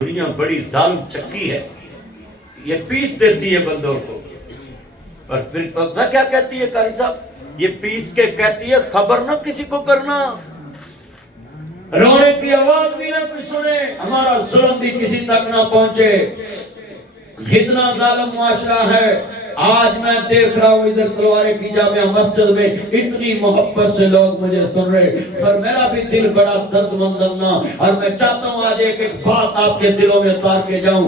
दुनिया बड़ी जालिम चक्की है, ये पीस देती है बंदों को। और फिर पता क्या कहती है कारी साहब, ये पीस के कहती है खबर ना किसी को करना, रोने की आवाज भी ना कोई सुने, हमारा जुल्म भी किसी तक ना पहुंचे। कितना जालिम मुआशरा है। आज मैं देख रहा हूँ इधर तलवारे की जामिया मस्जिद में इतनी मोहब्बत से लोग मुझे सुन रहे, पर मेरा भी दिल बड़ा दर्दमंद ना, और मैं चाहता हूँ आज एक एक बात आपके दिलों में उतार के जाऊं।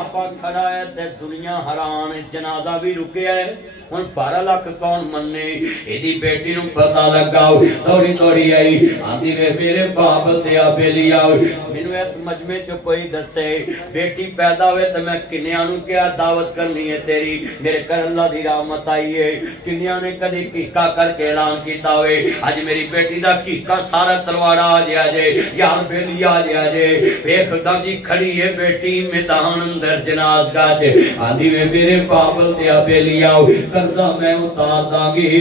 आपा खड़ा है ते दुनिया हैरान, जनाजा भी रुके है, हुण 12 लाख कौन मन्ने। एदी बेटी नूं पता लगा, थोड़ी थोड़ी आई आंदी वे मेरे बाप दिया बेली आओ, मैनू इस मजमे च कोई दसे बेटी पैदा होए ते मैं किन्नियां नूं क्या दावत करनी है तेरी, मेरे घर अल्लाह दी रहमत आई है। किन्नियां ने कदी कीका करके ऐलान कीता होए अज मेरी बेटी दा कीका सारा तलवाड़ा आ जाया जे, यार बेली आ जाया जे। वेख दादी खड़ी है बेटी मैदान अंदर जनाज़गाह च, आंदी वे मेरे बाप दिया बेली आओ, कर्जा मैं उतार दांगी,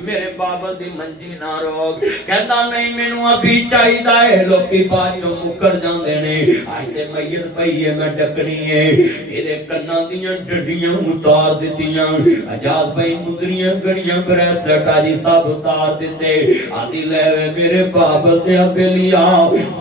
मेरे बाबल दी मंजी ना रोक। कहता नहीं मैनू अभी चाहिदा है, लोकी बाद चों मुकर जांदे ने, अज ते मैयत पई है मैं डकनी है। इहदे कन्नां दीयां डंडियां उतार दित्तियां, आजाद भाई मुंदरियां गड़ियां ब्रेसलेट आजी सब उतार दिते। आदि ले वे मेरे बाबल दे बेलिया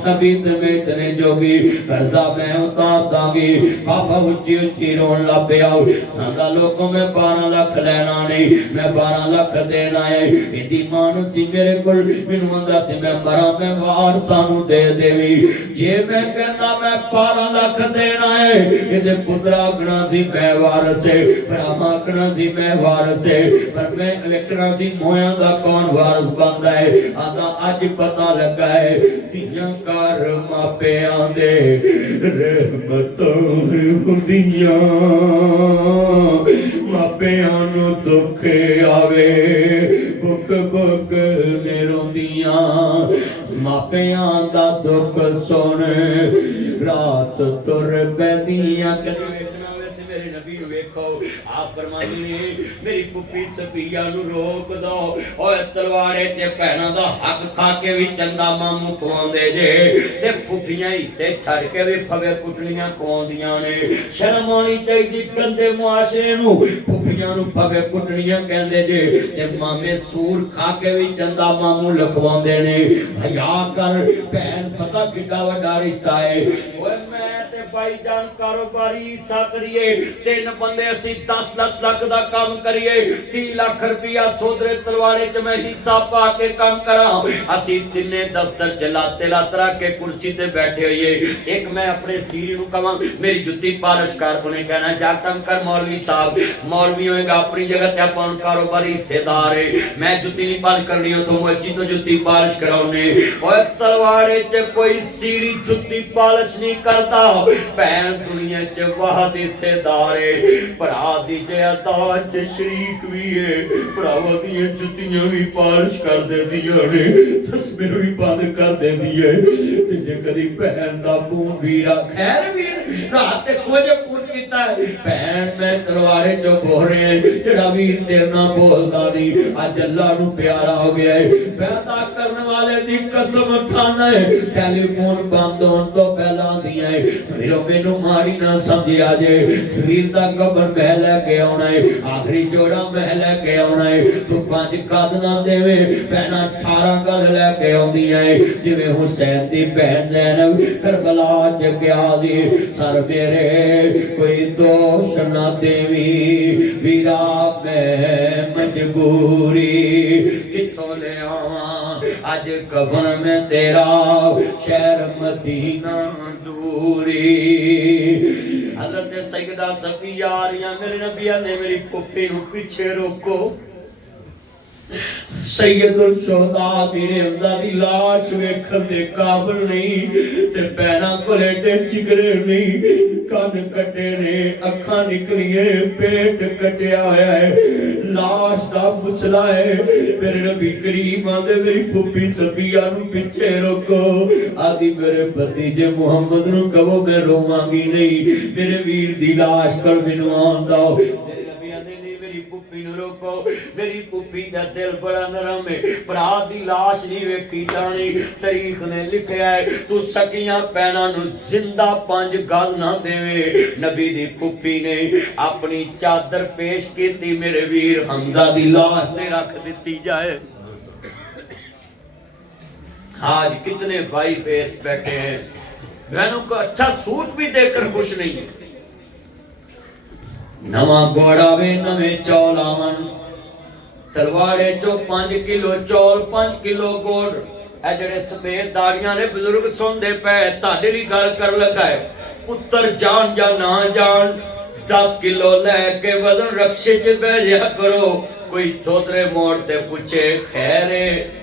नबी ते में इतने जोगी, कर्जा मैं उतार दांगी। बाबा उच्ची उच्ची रोन लग पिया, आंदा लोगों में 12 लाख लेना नहीं, मैं 12 लाख देना है। इदी मां सी मेरे कोल मैनू आंदा सी मैं मरा मैं वारसां नू दे देवी, जे मैं कहंदा मैं 12 लाख देना है, इहदे पुत्रा आखना सी मैं वारस है, भरावां आखना सी मैं वारस है, पर मैं वेखना सी मोयां दा कौन वारस बनदा है। आंदा अज पता लगा है धीआं घर मापिआं दे रहमतां हुंदियां, मापिआं नू दुख आवे बुक बुक ने रोंदियां, मापिआं दा दुख सुन रात तुर पैंदियां। कदी वेखना होवे ते मेरे नबी नू वेखो, आप फरमांदे ने मेरी पुप्पी सफिया नू रोक दो, ओए तलवारे ते भैणां दा हक खा के भी चंदा मामू खवांदे जे, ते फुफियां हिस्से छड़ के भी फवे कुटलियां खवांदियां ने। शर्म आनी चाहिदी गंदे मुआशरे नू, फुफियां नू फवे कुटलियां कहंदे जे, ते मामे सूर खा के भी चंदा मामू लखवांदे ने। हया कर भैन, पता किड्डा वड्डा रिश्ता है। ओए मैं ते भाईजान कारोबारी हिस्सा करिए, 3 बंदे असी 10-10 लाख दा काम करिए, 30 लाख रुपया सोदरे तलवाड़े च मैं हिस्सा पा के काम करा, असी तिन्ने दफ्तर च लाते लातरा के कुर्सी ते बैठे होइए। एक मैं अपने सीरी नू कहां मेरी जुत्ती पालिश कर, उन्हें कहना जा काम कर मौलवी साहब, मौलवी होएगा अपनी जगह ते अपन कारोबारी हिस्सेदार है, मैं जुत्ती नहीं पालिश करनी हो तो मर्जी तो जुत्ती पालिश कराउने। ओए तलवाड़े च कोई सीरी जुत्ती पालिश नहीं करता, भैन दुनिया च वाहद हिस्सेदार है, भरा दी जायदाद च शरीक भी है, भरावां दी जुत्तियां भी पालिश कर देंदियां ने, तस्बीह भी बंद कर देंदी है। ते जे कदी भैन दा खून वीरा खैर वीर रात ते कुछ खून कीता है, भैन मैं तलवारे चो बोल रहे हैं जेड़ा वीर तेरे नाल बोलदा नहीं अज अल्लाह नू प्यारा हो गया है। पैदा करने वाले दी कसम खाना है, टेलीफोन बंद होने तो पहला दिया है, फिर मैनू मारी ना समझिया जे, वीर दा कबर मैं लेके आउणा है, आखिरी जोड़ा मैं लेके आउणा है। तू 5 गज ना देवे भैणा 18 गज लेके आउंदियां है, जिवें हुसैन दी भैन ज़ैनब करबला च गया सी, सर मेरे कोई दोष ना देवी वीरा मैं मजबूरी किथों ले आवां अज कफन में तेरा शहर मदीना दूरी। हज़रत सैयदा सफिया आ रही मेरे नबी ने मेरी पुप्पी नू पीछे रोको। सैयदुल शुहदा मेरे हमजा दी लाश वेखण दे काबिल नहीं, ते पैना कोले एडे चिगरे नहीं, कन कटे ने, अखां निकलिए, पेट कटिया होया है, लाश दा पुछला है। मेरे नबी करीम आंदे मेरी पुप्पी सफिया नू पीछे रोको, आदि मेरे भतीजे मुहम्मद नू कहो मैं रोवांगी नहीं, मेरे वीर दी लाश कोल मैनू आउण दो। मेरे नबी आंदे नहीं मेरी पुप्पी फुफी नूं रोको, मेरी फुफी दा दिल बड़ा नरम है, भरा दी लाश नहीं वेखी जानी। तारीख ने लिखिया है तू सकियां भैणां नूं जिंदा 5 गल ना देवे। नबी दी फुफी ने अपनी चादर पेश की, मेरे वीर हमजा दी लाश ते रख दी जाए। आज कितने भाई बेस बैठे हैं, बहनों को अच्छा सूट भी देकर खुश नहीं है। नवा घोड़ा वे नवे चौल आवन, तलवाड़े चो 5 किलो चौल 5 किलो गुड़। ए जेड़े सफेद दाड़ियां ने बुजुर्ग सुनदे पे, ताडे ली गल कर लगा है। पुत्र जान या ना जान 10 किलो लेके वजन रक्शे च भेजा करो। कोई चौधरे मोड़ ते पूछे खैर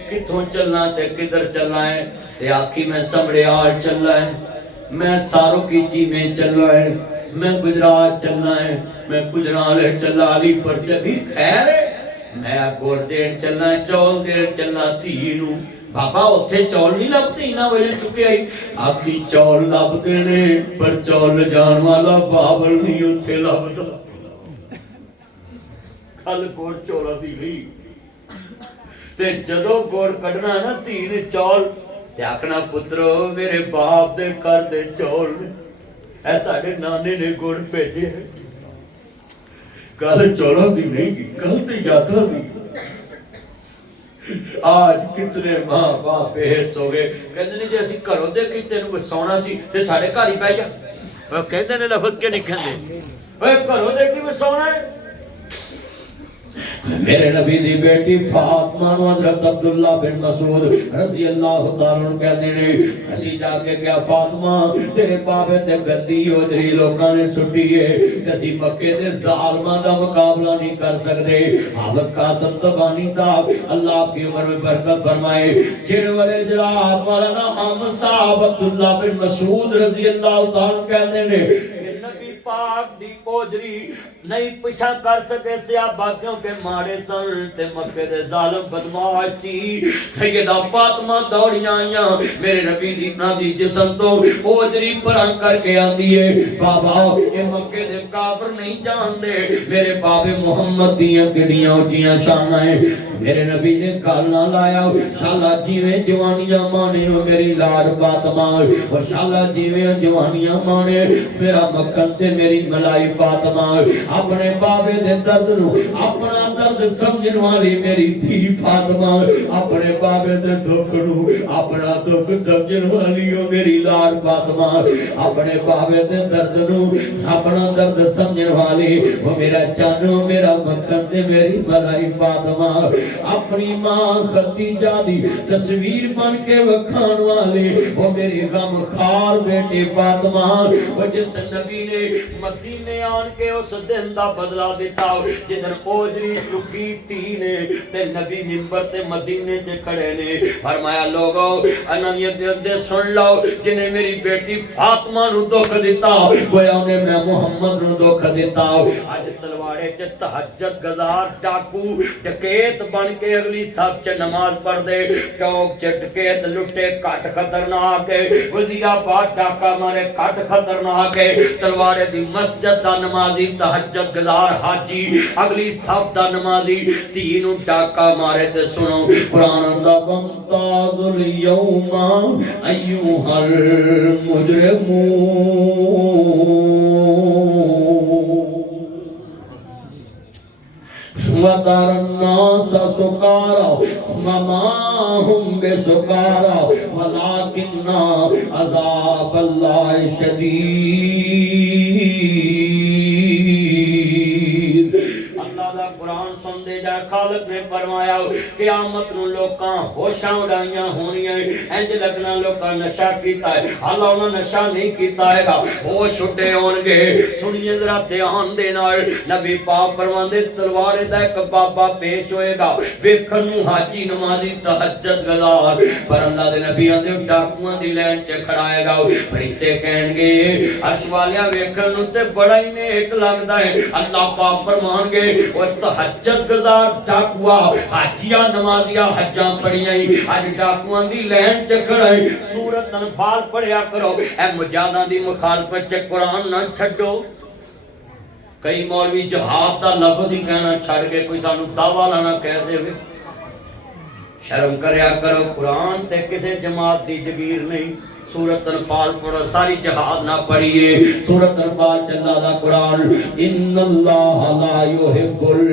किथों चलना ते किधर चलना है, ते आखी मैं समड़ियाल चलना है, मैं सारोकीची में चलना है, मैं गुजरात चलना है, मैं गुजरात चला अली पर चली। खैर मैं गुड़ देन चलना, चौल देन चलना धी नू। बाबा उत्थे चौल नहीं लभते, इना वजन चुके आई। आखी चौल लभदे ने पर चौल जान वाला बाबल नहीं उत्थे लभदा। कल गुड़ चौला दी गई ते जदों गुड़ कढ़ना ना धी ने चौल ते आखना पुत्रो मेरे बाप दे घर दे चौल ऐ साडे नाने ने गुड़ भेजे। कल चौला दी नहीं की, कल ते यादा दी। आज कितने मां बाप बेहस हो गए, कहंदे ने जे असीं घरों दे के तैनूं वसाउणा सी ते साडे घर ही बह जा। ओह कहंदे ने लफज के नहीं कहंदे, ओए घरों दे के वसाउणा है। मेरे नबी दी बेटी फातिमा नु हजरत अब्दुल्ला बिन मसूद रजी अल्लाह तआला नु कहंदे ने असी जाके क्या फातिमा तेरे बाबे ते गद्दी ओजरी लोकां ने सुट्टी है ते असी मक्के दे जालिमां दा मुकाबला नहीं कर सकदे। हाफिज कासिम तबानी साहब अल्लाह की उम्र में बरकत फरमाए, जिन वाले जरात वाला ना हम साहब अब्दुल्ला बिन मसूद रजी अल्लाह तआला कहंदे ने नबी पाक दी ओजरी नहीं पिछा कर सके सहाबा क्योंकि माड़े सन ते मक्के दे जालिम बदमाश सी। सैयदा फातिमा दौड़ियां आईयां मेरे नबी दी नादी जिस्म तो ओजरी परां करके आंदी है, बाबा ये मक्के दे काफिर नहीं जानदे मेरे बाबे मुहम्मद दियां किड़ियां ऊंचियां शानां है। मेरे नबी ने गल ना लाया, शाला जिवें जवानियां माने नो मेरी लाड फातिमा, और शाला जिवें जवानियां माने मेरा मक्कन ते मेरी मलाई फातिमा। अपने बाबे दे दर्द नु अपना दर्द समझण वाली मेरी धी फातिमा, अपने बाबे दे दुख नु अपना दुख समझण वाली ओ मेरी लाड फातिमा, अपने बाबे दे दर्द नु अपना दर्द समझण वाली ओ मेरा चानो मेरा मक्कन ते मेरी मलाई फातिमा। अपनी मां खदीजा दी तस्वीर बन के वखाण वाले ओ मेरी गमखार बेटी फातिमा, ओ जिस नबी ने मदीने आन के उस दिन दा बदला दिता जिदन ओजरी चुकी थी ने ते नबी मिंबर ते मदीने ते खड़े ने फरमाया लोगो अननियत दे सुन लो जिने मेरी बेटी फातिमा नु दुख दिता गोया ने मैं मुहम्मद नु दुख दिता। आज तलवाड़े च तहज्जुद गजार डाकू डकैत बन के अगली सब च नमाज पढ़ दे, चौक च डकैत लुटे घट खतरनाक है, वजीराबाद डाका मारे घट खतरनाक है, तलवाड़े दी मस्जिद दा नमाजी तहज्जुद गजार हाजी अगली सब दा नमाजी धी नु डाका मारे ते सुनो कुरान दा वमताजुल यौमा अय्युहल मुजरिमून वतरन्नास सुकारा वमा हुम बिसुकारा वलाकिन्ना अज़ाबल्लाहि शदीद। अल्लाह दा कुरान सुनदे जा खालिक ने फरमाया क़यामत नूं लोकां होशां उड़ाइयां होणियां, इंज लगना लोकां नशा कीता है, हालां उन्हां नशा नहीं कीता हैगा, होश उड़े होणगे। सुनिए जरा ध्यान दे नाल नबी पाक फरमांदे तलवार दा एक बाबा पेश होएगा वेखण नूं हाजी नमाजी तहज्जुद गजार, पर अल्लाह दे नबी आंदे डाकुआं दी लाइन च खड़ाएगा। फरिश्ते कहणगे अर्श वालिया वेखण नूं ते बड़ा ही नेक लगदा है। अल्लाह पाक फरमाणगे ओ तहज्जुद गजार डाकुआ हाजिया नमाजिया हज्जां पढ़ियां अज डाकुआं दी लाइन च खड़ा है। सूरत अनफाल पढ़िया करो, ए मुजाहिदां दी मुखालफत च कुरान ना छड्डो। कई मौलवी जहाद का लफ्ज ही कहना छड़ के कोई सानू दावा लाना कह देवे। शर्म करया करो, कुरान ते किसी जमात दी जगीर नहीं। सूरत अनफाल पढ़ो, सारी जहाद ना पढ़िए। सूरत अनफाल चला दा कुरान, इन्नल्लाह ला युहिब्बुल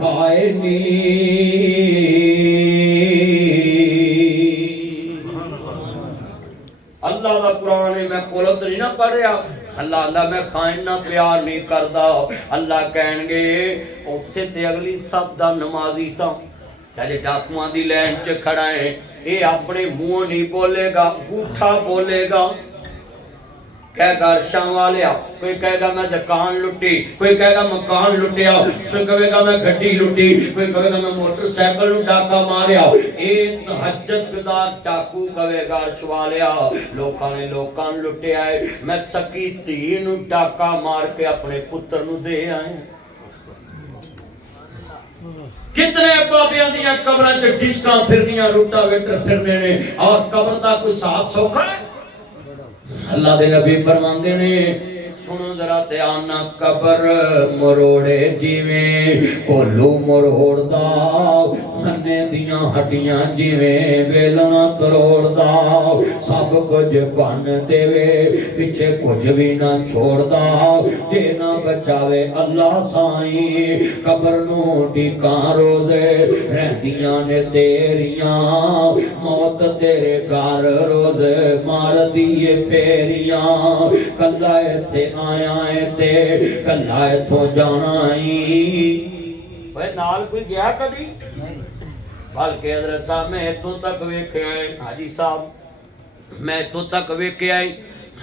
खाइनीन। अल्लाह दा कुरान है, मैं कुलत नहीं ना पढ़िया। अल्लाह आंदा मैं खाइन ना प्यार नहीं करदा। अल्लाह कहणगे उत्थे ते अगली सब दा नमाजी सा, चाहे डाकुआं दी लाइन च खड़ा है, ये अपने मुंह नहीं बोलेगा, अंगूठा बोलेगा। कहेगा अर्शां वाले, कोई कहेगा मैं दुकान लुटी, कोई कहेगा मकान लुटिया, कोई कहेगा मैं गड्डी लुटी, कोई कहेगा मैं मोटरसाइकिल नु डाका मारिया। ये तहज्जुद गुजार डाकू कहेगा अर्श वालिया लोकां ने लोकां नु लुटिया है, मैं सकी धी नु डाका मार के अपने पुत्र नु दे आए। कितने बाबियां दियां कब्रां च डिस्कां फिरनियां, रोटावेटर फिरने ने, और कब्र दा कोई साफ सौखा है? अल्लाह दे नबी फरमांदे ने, सुनो जरा ध्यान ना, कब्र मरोड़े जिवें कोलू मरोड़दा, खन्ने दियां हड्डियां जिवें वेलना तरोड़दा, सब कुछ बन देवे पिछे कुछ भी ना छोड़दा, जे ना बचावे अल्लाह साई। कब्र नू टिकां रोज़े रहंदियां ने तेरियां, मौत तेरे घर रोज़ मार दिए फेरियां। कल्ला इत्थे आया है ते कल्ला इथों जाना ही। भाई नाल कोई गया कदी? बल्कि हज़रत साहब मैं इतों तक वेखे आए, हाजी साहब मैं इतों तक वेखे आए,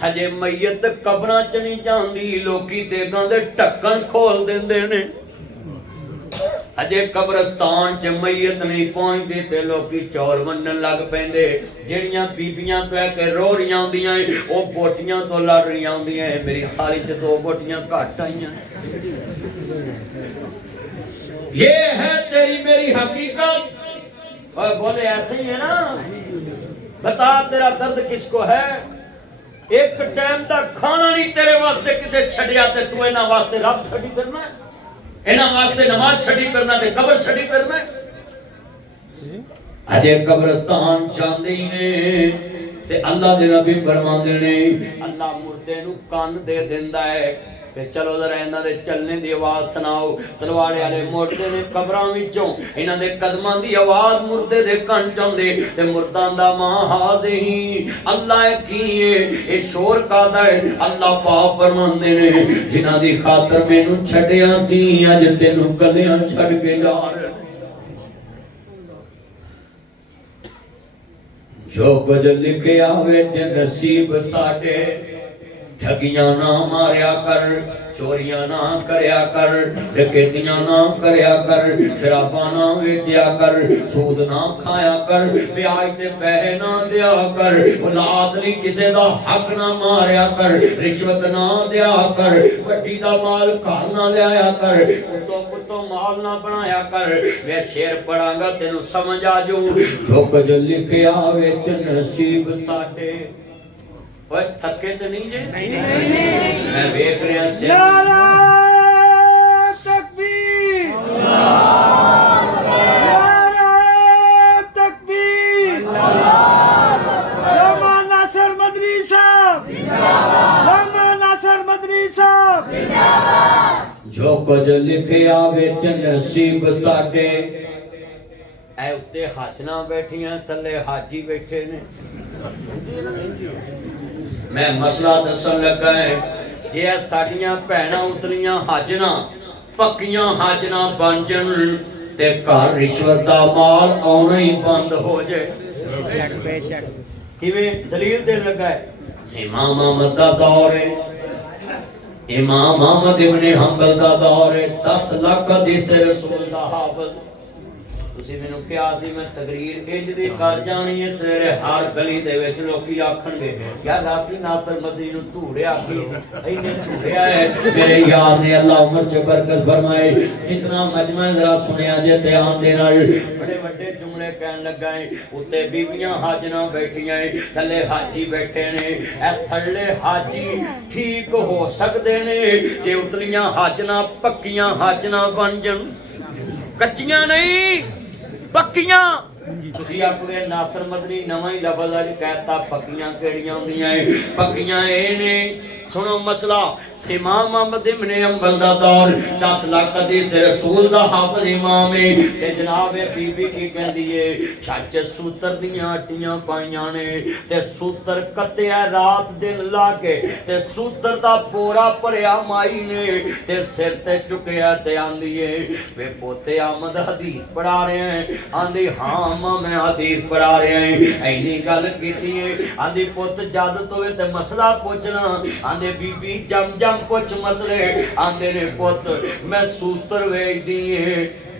हजे मैयत कब्रां च नहीं जांदी, लोकी देगां दे ढक्कन खोल दिंदे ने। अजे कब्रस्तान च मैयत नहीं पहुंचदी ते लोकी चौल वंडन लग पैंदे। जेड़ियां बीबियां पै के रो रहियां होंदियां ओ बोटियां तो लड़ रहियां होंदियां, मेरी थाली च 2 बोटियां घट आईयां। ये है तेरी मेरी हकीकत। और बोले ऐसे ही है ना, बता तेरा दर्द किसको है? एक टाइम दा खाना नहीं तेरे वास्ते किसे छड़िया ते तू इना वास्ते रब छड़ी करना है, इना वास्ते नमाज छड़ी करना ते कब्र छड़ी करना है। अजे कब्रस्तान जांदे ही ने ते अल्लाह दे नबी फरमांदे ने, अल्लाह मुर्दे नु कान दे दिंदा है ते चलो जरा इन्हां दे चलने दी आवाज सुनाओ। तलवाड़े वाले मुर्दे ने कब्रां विचों इन्हां दे कदमां दी आवाज मुर्दे दे कान जांदे ते मुर्दां दा मां हाज़ी अल्लाह की ए शोर कादा है। अल्लाह पाक फरमांदे ने, जिन्हां दी खातर मैनू छड्डिया सी अज तैनू कलियां छड्ड के जा रहे। जो कुछ लिखिया विच नसीब साडे, ठगियां ना मारिया कर, चोरियां ना करया कर, डकैतियां ना करया कर, शराबा ना वेचिया कर, सूद ना खाया कर, ब्याज ते पैसे ना दिया कर, औलाद नहीं किसे दा हक ना मारिया कर, रिश्वत ना दिया कर, वड्डी दा माल घर ना लिया कर, पुत्तों माल ना बनाया कर। मैं शेर पढ़ांगा तेनू समझ आ जाऊ। जो कुछ लिखिया विच नसीब साडे। ओए थके तो नहीं जे? नहीं। मैं देख रहा से नारा तकबीर, नारा तकबीर, लमा नासर मदनी साहब जिंदाबाद, लमा नासर मदनी साहब जिंदाबाद। जो कुछ लिखिया विच नसीब साडे, ऐ उत्ते हाजना बैठियां थल्ले हाजी बैठे ने। मैं मसला दसन लगा है, जे साडियां भैणां उतरियां हाजना पक्कियां हाजना बन जन ते घर रिश्वत दा माल आउणा ही बंद हो जाए। बेशक किवें दलील देन लगा है। इमाम अहमद दा दौर है, इमाम अहमद इब्ने हंबल दा दौर है। 10 लाख हदीस रसूल दा हाफिज। तुसी मैनू कहा सी मैं तकरीर इंज दी कर जानी है, सवेरे हर गली दे विच लोकी आखणगे यार रासी नासर मदनी नू धूड़िया की इन्ने धूड़िया है। मेरे यार ने अल्लाह उम्र च बरकत फरमाए। इतना मजमा जरा सुनिया जे ध्यान दे नाल, बड़े बड़े जुमले मैं कहन लगा है उत्ते बीबियां हाजना बैठियां है थले हाजी बैठे ने ए थले हाजी ठीक हो सकते ने जे उतलियां हाजना पक्कियां हाजना बन जन कच्चियां नहीं पक्कियां ਤੁਸੀਂ ਆਪਣੇ ਨਾਸਰ ਮਦਨੀ ਨਵਾਂ ਹੀ ਲਫ਼ਜ਼ ਅੱਜ ਕਹਿਤਾ ਪੱਕੀਆਂ ਕਿਹੜੀਆਂ ਹੁੰਦੀਆਂ ਏ ਪੱਕੀਆਂ ਇਹ ਨੇ ਸੁਣੋ ਮਸਲਾ इमाम मोहम्मद इब्न अंबल दा दौर 10 लाख हदीस रसूल दा हाफिज इमाम है ते जनाब बीबी की कहंदी है छच सूतर दियां हट्टियां पाईयां ने ते सूतर कत्तिया रात दिन ला के ते सूतर दा पोरा भरिया माई ने ते सिर ते चुकिया ते आंदी है वे पोते आमद हदीस पढ़ा रहे हैं आंदी हां अम्मा मैं हदीस पढ़ा रहा है ऐनी गल कीती है आंदी पुत इजाजत होवे ते मसला पूछना आंदे बीबी जम जम कुछ मसले आंदे ने पुत मैं सूत्र वेच दिए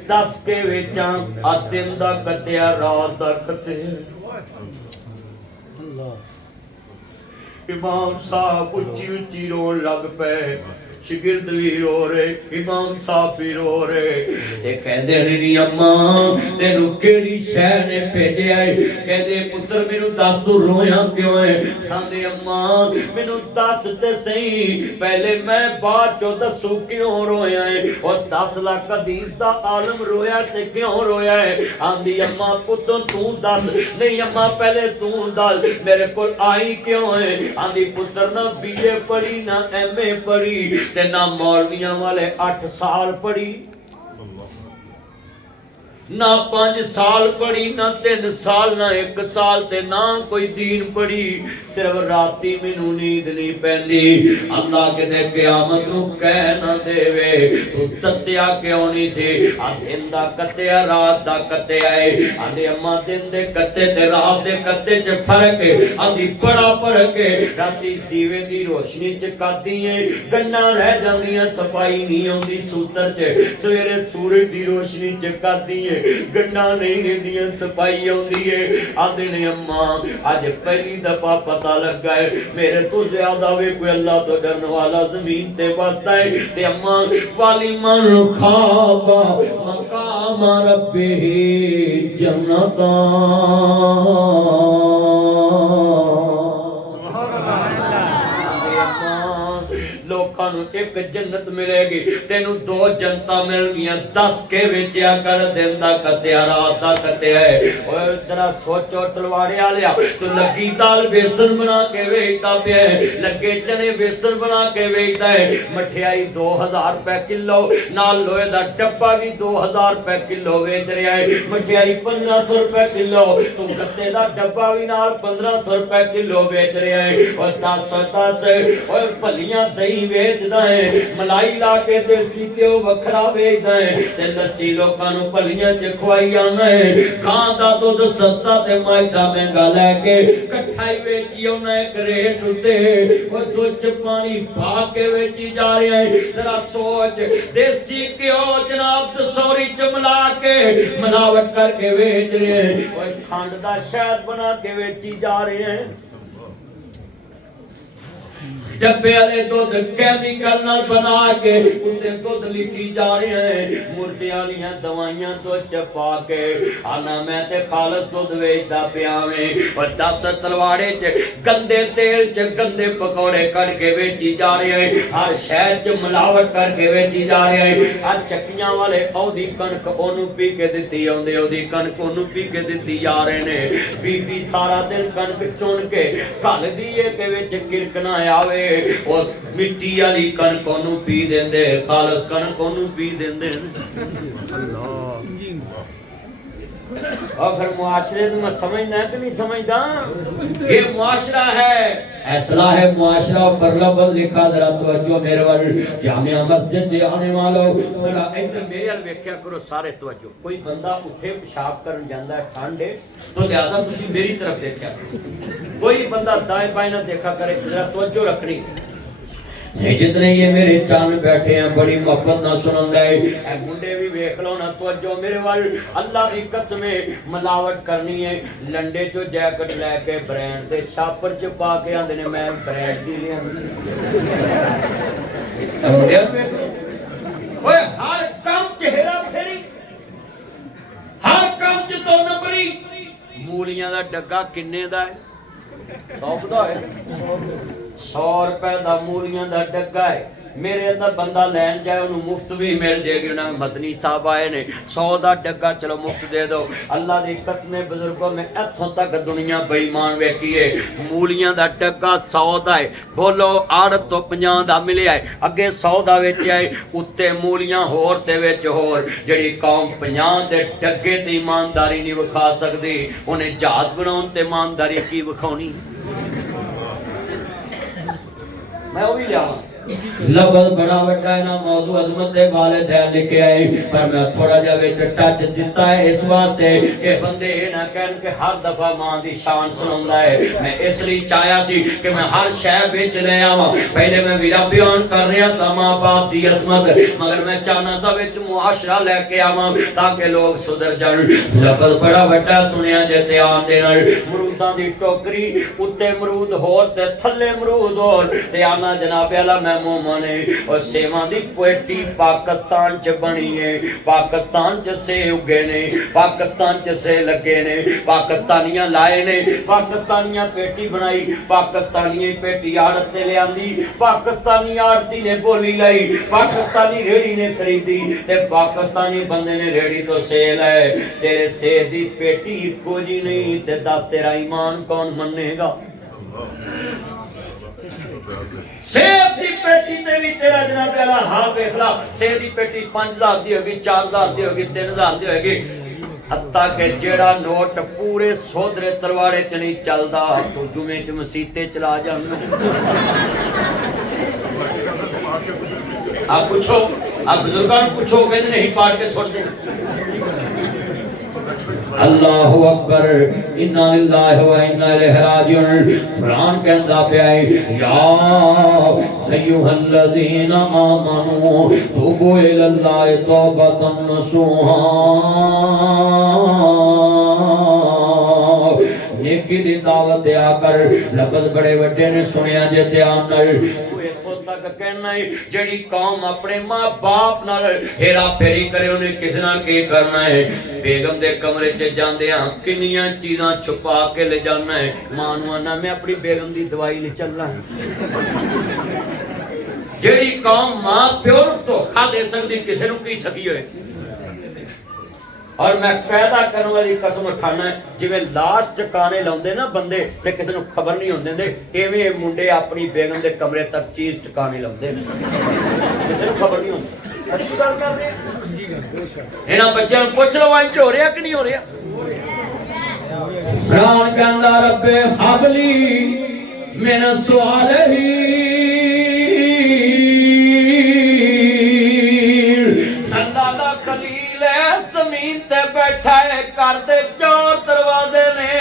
10 के वेचां आ दिन दा कत्तिया रात दा कत्तिया इमाम साहब उच्ची उच्ची रोन लग पे शिगिर्द भी रो रहे इमाम साहब भी रो रहे ते कहंदे नहीं अम्मा तेनू केड़ी शह ने भेजिया है कहंदे पुत्र मेनू दस तू रोया क्यों है कहंदे अम्मा मेनू दस ते सही पहले मैं बाद चो दसू क्यों रोया है और 10 लाख हदीस दा आलम रोया ते क्यों रोया है आंदी अम्मा पुत्र तू दस नहीं अम्मा पहले तू दस मेरे कोल आई क्यों है आंदी पुत्र ना बीए पढ़ी ना एमए पढ़ी ते ना मौलवियां वाले 8 साल पढ़ी ना 5 साल पढ़ी ना 3 साल ना 1 साल ते ना कोई दीन पढ़ी सिर्फ राती मैनू नींद नहीं पैंदी अल्लाह किते क़यामत नू कह ना देवे तू दस्सिया क्यों नहीं सी आ दिन दा कत्तिया रात दा कत्तिया है आंदी अम्मा दिन दे कत्ते ते रात दे कत्ते च फर्क है आंदी बड़ा फर्क है राती दीवे दी रोशनी च कादी है गन्ना रह जांदियां सफाई नहीं आउंदी सूतर च सवेरे सूरज दी रोशनी च कादी है गन्ना नहीं रहदियां सफाई आउंदी है आंदे ने अम्मा अज पहली दफा पता लगा है मेरे तो ज्यादा वे कोई अल्लाह तो डरने वाला जमीन ते बसता है ते अम्मा वाली मन खाबा मकाम रब्बी जन्नता लोकां नू एक जन्नत मिलेगी तेनू 2 जनता मिल गईयां 10 के वेचिया कर दिन दा कत्तिया रात दा कत्तिया है ओए जरा सोचो तलवाड़े वालिया तू लगी दाल बेसन बना के वेचदा पिया है लगे चने बेसन बना के वेचदा है मठियाई 2000 रुपए किलो नाल लोहे दा डब्बा भी 2000 रुपए किलो वेच रहा है मठियाई 1500 रुपए किलो तू गत्ते दा डब्बा भी नाल 1500 रुपए किलो बेच रहा है और 10 और भलियां दही वेचदा है मलाई ला के देसी घ्यो वखरा वेचदा है ते लस्सी लोकां नू भलियां च खवाई आना है गां दा दुध सस्ता ते माई दा महंगा लेके इकट्ठा ही वेची आना है रेट उते और दुध च पानी पा के वेची जा रहा है जरा सोच देसी घ्यो जनाब दसौरी च मिला के मिलावट करके वेच रहे हैं और खंड दा शहद बना के वेची जा रहे हैं डब्बे वाले दूध केमिकल नाल बना के उत्ते दूध लिखी जा रहे हैं मुर्दे वालियां दवाइयां दूध च पा के आना मैं ते खालस दूध वेचदा पिया में और 10 तलवाड़े च गंदे तेल च गंदे पकौड़े कट के वेची जा रहे हैं हर शहर च मिलावट करके वेची जा रहे हैं आ चक्कियां वाले ओदी कणक ओनू पी के दित्ती आउंदे ओदी कणक ओनू पी के दित्ती जा रहे ने बीबी सारा दिन कणक चुन के घल दी है के विच किरकना आवे और मिट्टी वाली कणक नूं पी देंदे खालस कणक नूं पी देंदे और फिर मुआशरे में समझना कि नहीं समझदा ये मुआशरा है ऐसा है मुआशरा और परलबल लिखा जरा तवज्जो मेरे वाल जामिया मस्जिद जे आने वालों जरा इधर मेरे वाल वेख्या करो सारे तवज्जो कोई बंदा उठे पेशाब करन जांदा है ठंड है तो लिहाजा तुसी मेरी तरफ देखया कोई बंदा दाएं बाएं ना देखा करे जरा तवज्जो रखनी जितने ये मेरे चांद बैठे हैं बड़ी मोहब्बत ना सुनंदा है मुंडे भी वेख लो ना तवज्जो मेरे वाल अल्लाह दी कसम मिलावट करनी है लंडे चो जैकेट लेके ब्रांड दे शापर च पा के आंदे ने मैं ब्रांड दी ले ओए हर काम चेहरा फेरी हर काम च 2 नंबरी डग्गा किन्ने दा है? 100 दा है। 100 रुपए दा मूलियां दा डग्गा है। मेरे अंदर बंदा लैन जाए उन्होंने मुफ्त भी मिल जाएगी। उन्होंने मदनी साहब आए ने 100 दा डग्गा चलो मुफ्त दे दो। अल्लाह दी कसमें बुजुर्गों में इत्थों तक दुनिया बेईमान वेखी है। मूलियां दा डग्गा 100 दा है। बोलो आड़त तो 50 दा मिलिया है, अगे 100 दा वेचिया है, उत्ते मूलियां होर ते विच होर। जिहड़ी कौम 50 दे डग्गे ते ईमानदारी नहीं विखा सकदी, उन्हें जहाज बनाउण ते ईमानदारी की विखाउणी? मैं वो भी लियावां लफ्ज़ बड़ा वड्डा है ना, मौजू अज़मत दे वाले ध्यान लिखे आए, पर मैं थोड़ा जा विच टच दिता है इस वास्ते कि बंदे ना कहन के हर दफा मां दी शान सुनांदा है। मैं इसलिए चाहया सी कि मैं हर शय विच ले आवां। पहले मैं वीरा बयान कर रहा सा मां बाप दी अज़मत, मगर मैं चाहना सा विच मुआशरा लेके आवां ताकि लोग सुधर जाण। लफ्ज़ बड़ा वड्डा सुनिया जे ध्यान दे नाल, मरूदां दी टोकरी उत्ते मरूद होर ते थल्ले मरूद होर ते आना जनाब अल्लाह मैं मोमने और सेवा दी पेटी पाकिस्तान च बनी है। पाकिस्तान च से उगे ने, पाकिस्तान च से लगे ने, पाकिस्तानियां लाए ने, पाकिस्तानियां पेटी बनाई, पाकिस्तानियां पेटी आड़त ते ले आंदी, पाकिस्तानी आड़ती ने बोली लाई, पाकिस्तानी रेड़ी ने खरीदी ते पाकिस्तानी बंदे ने रेड़ी तो सेल है। तेरे सेहत दी पेटी इको जी नहीं ते दस तेरा ईमान कौन मनेगा? सेब दी पेटी ते भी तेरा जनाब वाला हाल देख ला। सेब दी पेटी 5000 दी होगी, 4000 दी होगी, 3000 दी होगी। हत्ता के जेड़ा नोट पूरे सोधरे तरवाड़े च नहीं चलदा, तो जुमे च मसीते चला जांदा। आप पूछो, आप बुजुर्गां नूं पूछो, कहंदे नहीं पाड़ के सुट दे। अल्लाहु अकबर, इन्ना लिल्लाहि व इन्ना इलैहि राजिऊन। कुरान कहंदा पिया है या अय्युहल्लज़ीना आमनू तूबू इलल्लाहि तौबतन नसूहा। नेकी दी दावत दिया कर। लफ्ज़ बड़े वड्डे ने सुनिया जे ध्यान नाल। तक कहना है जेड़ी कौम अपने मां बाप नाल हेरा फेरी करे उन्हें किस नाल की करना है। बेगम दे कमरे च जांदे हां किन्नियां चीज़ां छुपा के ले जाना है। मां नूं आना मैं अपनी बेगम दी दवाई ले चलना है। जेड़ी कौम मां प्यो नूं धोखा दे सकदी किसे नूं की सकी होए। और मैं पैदा करने वाली कसम उठाना है, जिवें लाश टकाने लाउंदे ना बंदे ते किसी नूं खबर नहीं होंदे, एवें मुंडे अपनी बेगम दे कमरे तक चीज टकाने लाउंदे, किसी नूं खबर नहीं होंदी। अच्छी गल कर रहे हैं। इन्हां बच्चों नूं पुछ लो इंज हो रहा कि नहीं हो रहा। कुरान कहंदा रब्बे हबली मिन स्वालिहीन। अल्लाह दा खलील है, ज़मीन ते बैठा है, घर दे 4 दरवाजे ने।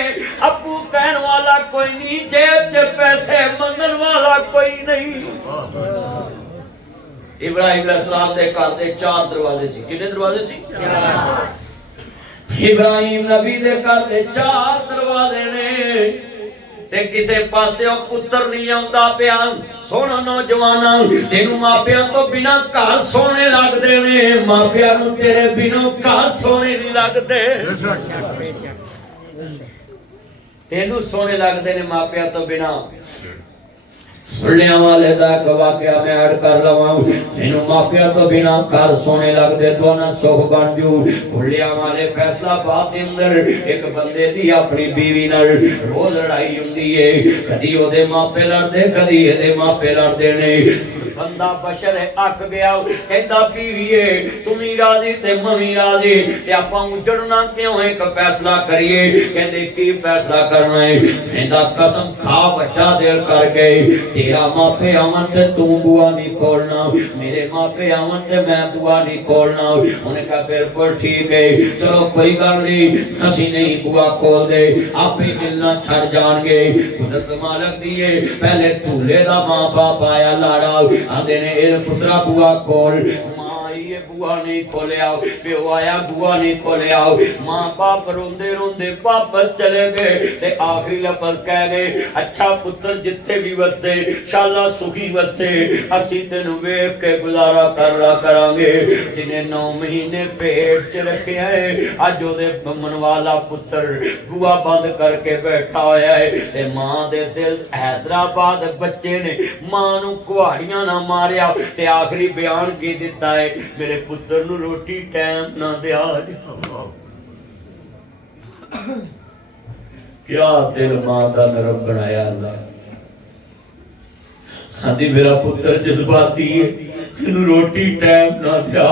अबू कहने वाला कोई नहीं, जेब च पैसे मंगन वाला कोई नहीं। इब्राहिम अलैहिस्सलाम दे घर दे 4 दरवाजे सी। कितने दरवाजे सी? 4। इब्राहिम नबी दे घर दे 4 दरवाजे ने ते किसे पासे पुत्र नहीं आउंदा पिया। सोना नौजवाना तेनू मापियां तो बिना घर सोने लगदे ने, मापियां नूं तेरे बिना घर सोने नहीं लगदे। तेनू सोने लगदे ने मापियां तो बिना। फुल्लियां वाले दा एक वाकया मैं ऐड कर लवां। इन्हू मापिया तो बिना घर सोने लगदे तो ना सुख बन जू। फुल्लियां वाले फैसलाबाद दे अंदर एक बंदे दी अपनी बीवी नाल रोज लड़ाई हुंदी है। कदी ओदे मापे लड़दे, कदी एदे मापे लड़दे ने। बंदा बशर अक गया, कहंदा बीवीए तुम ही राजी ते मवी राजी ते आपां उजड़ना क्यों, एक फैसला करिए। कहंदे की फैसला करना है? कहंदा कसम खा वड्डा दिल करके तेरा मापे आवन ते तू बुआ नहीं खोलना, मेरे मापे आवन ते मैं बुआ नहीं खोलना। उन्हें कहा बिल्कुल ठीक है, चलो कोई गल नहीं, असीं नहीं बुआ खोल दे, आपे मिलना छड़ जाणगे। कुदरत मालक दी है, पहले दूल्हे दा मां बाप आया लाड़ा, आंदे ने ए पुत्रा बुआ खोल। मां आई आइए बुआ नहीं खोलिया, प्यो आया बुआ नहीं खोलिया। मां बाप रोंदे रोंदे वापस चले गए ते आखिरी लफज कह गए, अच्छा पुत्र जिथे भी वसे शाला सुखी वसे, असी तेन वेख के गुजारा कर रहा करांगे। जिन्हें 9 महीने पेट च रखे है, अज ओदे बमन वाला पुत्र बुआ बंद करके बैठा होया है ते मां दे दिल हैदराबाद बच्चे ने मां नू कुहाड़ियां ना मारिया ते आखिरी बयान की दिता है, मेरे पुत्र नू रोटी टाइम ना दिया। क्या दिल मां का नरम बनाया अल्लाह। सादी मेरा पुत्र जज्बाती है, तेनू रोटी टाइम ना दिया।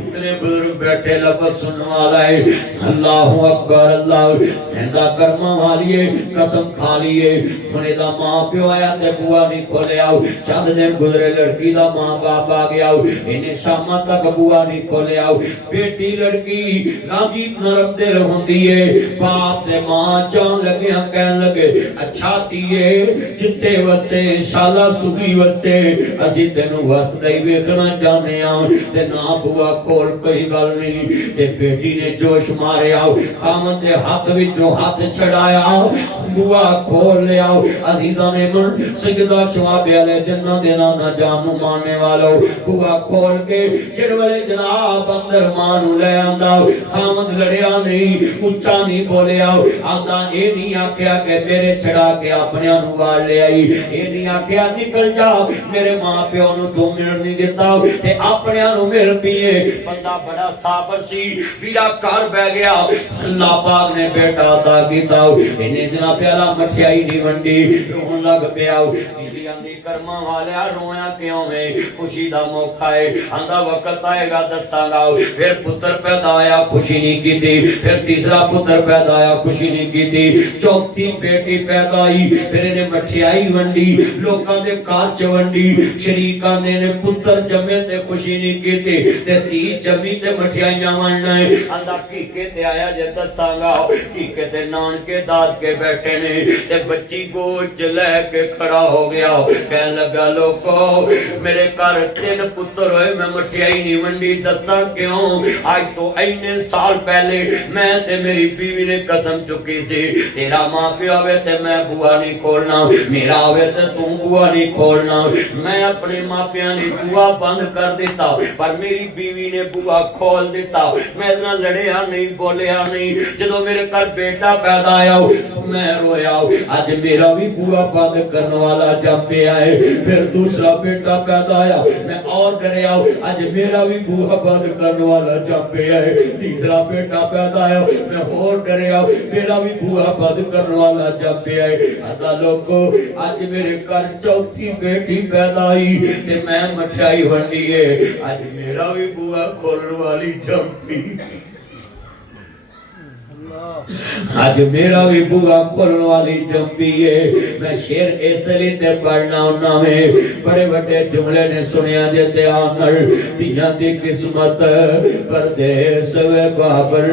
इतने बुजुर्ग बैठे लफज सुनने वाला है, अल्लाहु अकबर अल्लाह कहंदा कर्मा वालिए कसम खा लिए। हुण इहदा मां प्यो आया ते बुआ नहीं खोलिया। चंद दिन गुजरे लड़की दा मां बाप आ गया, इन्हें शाम तक बुआ नहीं खोलिया। बेटी लड़की राजी नरम दिल हुंदी है, बाप ते मां जान लगे कहन लगे, अच्छा धीए जिथे वसे शाला सुखी वसे, असी तेनू वसदा वेखना चाहने ते ना बुआ खोल कोई गल नहीं। ते बेटी ने जोश मारिया, खामद दे हाथ विचों हाथ छड़ाया, बुआ खोल लिया। अजीजा ने मन सजदा शवाबे वाले जन्ना दे नाना जान नु मानने वालो, बुआ खोल के जिड़ वाले जनाब अंदर मां नु ले आंदा। खामद लड़िया नहीं, उच्चा नहीं बोलिया, आंदा ए नहीं आख्या कि मेरे छड़ा के अपने नु वाल ले आई, ए नहीं आख्या निकल जा मेरे मां प्यो नु तू मिल नहीं देता ते अपने नु मिल पिए। बंदा बड़ा साबर सी, वीरा घर बह गया। अल्लाह पाक ने बेटा अता कीता, इन्हें जना प्याला मठियाई नहीं वंडी, रोन लग पिया। बीबी आंदी कर्मा वालिया रोया क्यों है, खुशी दा मौका है, आंदा वक्त आएगा दसांगा। फिर पुत्र पैदा आया खुशी नहीं कीती, फिर तीसरा पुत्र पैदा आया खुशी नहीं कीती, चौथी बेटी पैदा आई, फिर इन्हें मठियाई वंडी, लोकां दे घर च वंडी, शरीकां दे ने पुत्र जमे ते खुशी नहीं कीती, ते धी जमी ते मठियाइयां वंडना है। आंदा कीके ते आया जे दसांगा, कीके ते नानके दाद के बैठे ने, ते बच्ची गोद च लेके खड़ा हो गया। कहने लगा लोको मेरे घर 3 पुत्र होए, मैं मठियाई नहीं वंडी, दसा क्यों? आज तो इन्ने साल पहले मैं ते मेरी बीवी ने कसम चुकी सी, तेरा मां प्यो आवे ते मैं बुआ नहीं खोलना, मेरा आवे ते तू बुआ नहीं खोलना। मैं अपने मापियां दी बुआ बंद कर दिता, पर मेरी बीवी ने बुआ खोल दिता। मैं ना लड़िया नहीं, बोलिया नहीं। जदों मेरे घर बेटा पैदा आया मैं रोया, आज मेरा भी बुआ बंद करने वाला जम पे आए। फिर दूसरा बेटा पैदा आया, मैं और डरिया, आज मेरा भी बुआ बंद करने वाला जम पे आए। तीसरा बेटा पैदा आया, मैं और डरिया, मेरा भी बुआ बंद करने वाला जम पे आए। अदा लोगो आज मेरे घर चौथी बेटी पैदा आई ते मैं मठियाई वंडी है, आज मेरा भी बुआ खोलने वाली जम्पी। आज मेरा भी बुआ खोलने वाली जम्पी है। मैं शेर इसलिए ते पढ़ना उन्ना में बड़े बड़े जुमले ने सुनिया जे ध्यान तियां दी किस्मत परदेस वे बाबर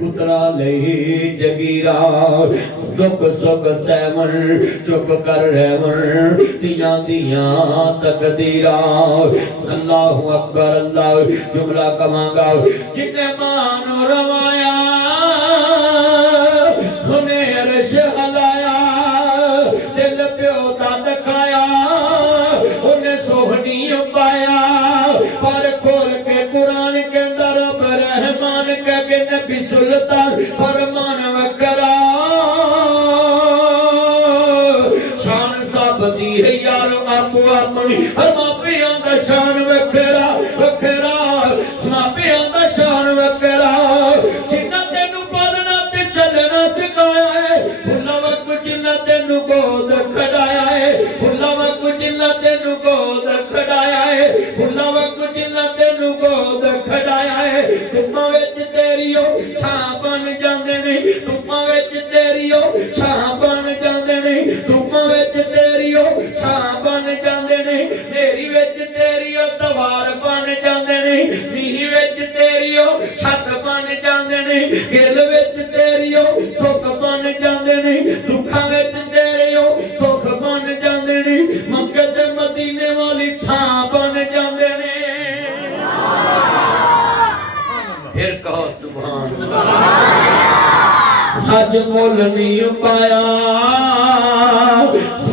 पुत्रा लई जगीरा, दुख सुख सहमन चुप कर रहमन तियां दियां तकदीरा। अल्लाहु अकबर अल्लाह जुमला कमांगा, जिन्ने मानो रवाया उन्हें अर्श हलाया, दिल प्यो दा दिखाया, उन्हें सोहनी पाया। पर खोल के कुरान के अंदर रहमान के नबी सुल्तान फरमान वकरा, शान सब दी है यार आपो अपनी, मापियां दा शान वकरा वकरा, मापियां दा शान वकरा। जिन्ना तेनू बोलना ते चलना सिखाया है, भुल्ला वक्त जिन्ना तेनू गोद खड़ाया है, भुल्ला वक्त जिन्ना तेनू गोद खड़ाया है, भुल्ला वक्त जिन्ना तेनू गोद खड़ाया है। तुमा विच तेरियो छां बन जांदे ने, तुमा विच तेरियो छां बन जांदे ने, तुमा विच तेरियो छां बन जांदे ने, मेरी विच तेरियो दवार बन जांदे ने, नीह विच तेरियो छत बन जांदे ने, गिल विच तेरियो सुख बन जांदे ने, दुखां विच तेरियो सुख बन जांदे ने, मक्के ते मदीने वाली थां बन जांदे ने। अज मुल नहीं पाया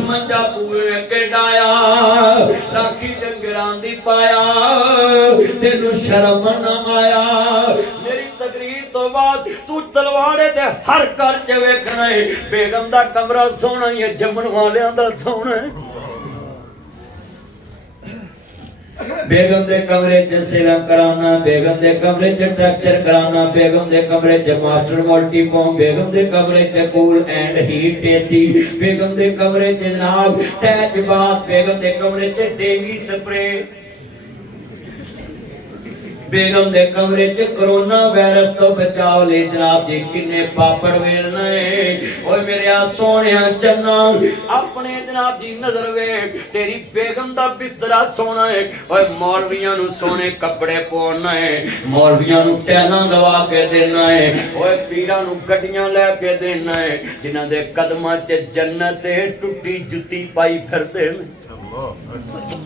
मंजा पूए अगे डाया राखी डंगरां दी पाया तेनू शर्म न आया मेरी तकरीर तो बाद तू तलवाड़े ते हर घर च वेखना है बेगम दा कमरा सोना ही है जम्मन वालियां दा सोना है बेगम दे कमरे च सिलम कराना बेगम दे कमरे च टैक्चर कराना बेगम दे कमरे च मास्टर मल्टी फॉर्म बेगम दे कमरे च कूल एंड हीट एसी बेगम दे कमरे च जनाब टैच बाथ बेगम दे कमरे च डेंगी स्प्रे बेगम दे कमरे च कोरोना वायरस तो बचाव ले जनाब जी किन्ने पापड़ वेलने ओए मेरे आ सोहणिया चन्ना अपने जनाब जी नजर वेख तेरी बेगम दा बिस्तरा सोना है ओए मौलवियां नु सोने कपड़े पौना है मौलवियां नु टैना लवा के देना है ओए पीरां नु गड्डियां लेके देना है जिन्हां दे कदमां च जन्नत है टुट्टी जुत्ती पाई फिरदे ने